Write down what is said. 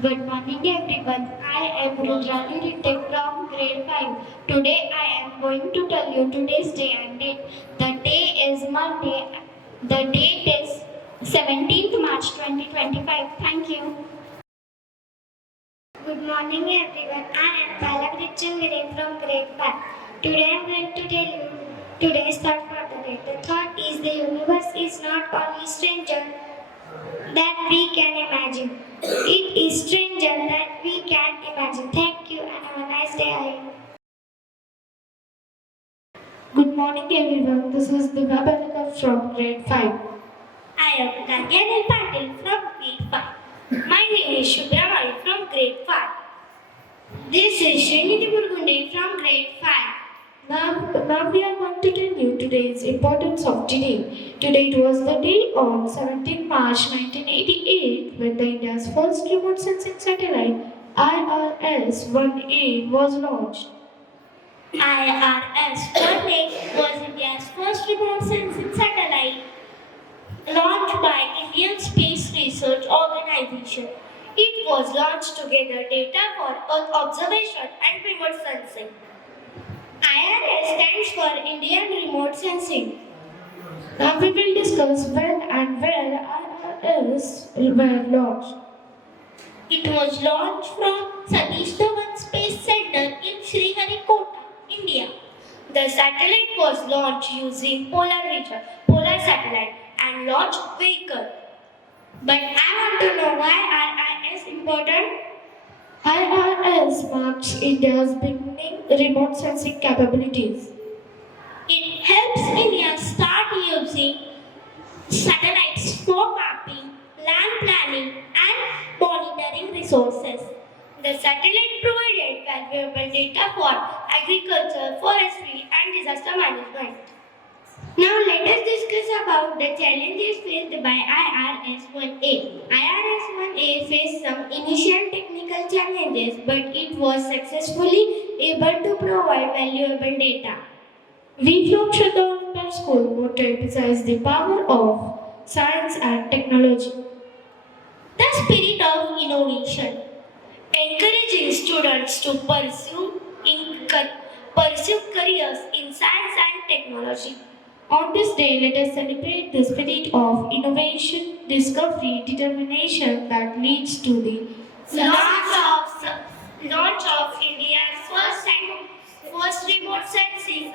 Good morning everyone. I am Rujali Ritik from grade 5. Today I am going to tell you today's day and date. The day is Monday. The date is 17th March 2025. Thank you. Good morning everyone. I am Palak Richangire from grade 5. Today I am going to tell you today's thought for the day. The thought is the universe is not only stranger that we can imagine. It is stranger that we can imagine. Thank you and have a nice day ahead. Good morning everyone, this is Divya Balika from grade 5. I am Daniel Patil from grade 5. My name is Shubhramani from grade 5. This is Srinidhi Burgunde from grade 5. Now we are going to tell you today's importance of today. Today it was the day on 17 March 1988 when the India's first remote sensing satellite IRS-1A was launched. IRS-1A was India's first remote sensing satellite launched by Indian Space Research Organization. It was launched to gather data for Earth observation and remote sensing. IRS stands for Indian Remote Sensing. Now we will discuss when and where IRS were launched. It was launched from Satish Dhawan Space Center in Sriharikota, India. The satellite was launched using polar satellite and launch vehicle. But I want to know why IRS important. IRS marks India's beginning remote sensing capabilities. It helps India start using satellites for mapping, land planning and monitoring resources. The satellite provided valuable data for agriculture, forestry and disaster management. Now let us discuss about the challenges faced by IRS-1A. IRS-1A faced some initial technical challenges, but it was successfully able to provide valuable data. We from Shraddha Olympiad School want to emphasize the power of science and technology. The spirit of innovation, encouraging students to pursue careers in science and technology. On this day, let us celebrate the spirit of innovation, discovery, determination that leads to the Launch of India's first remote sensing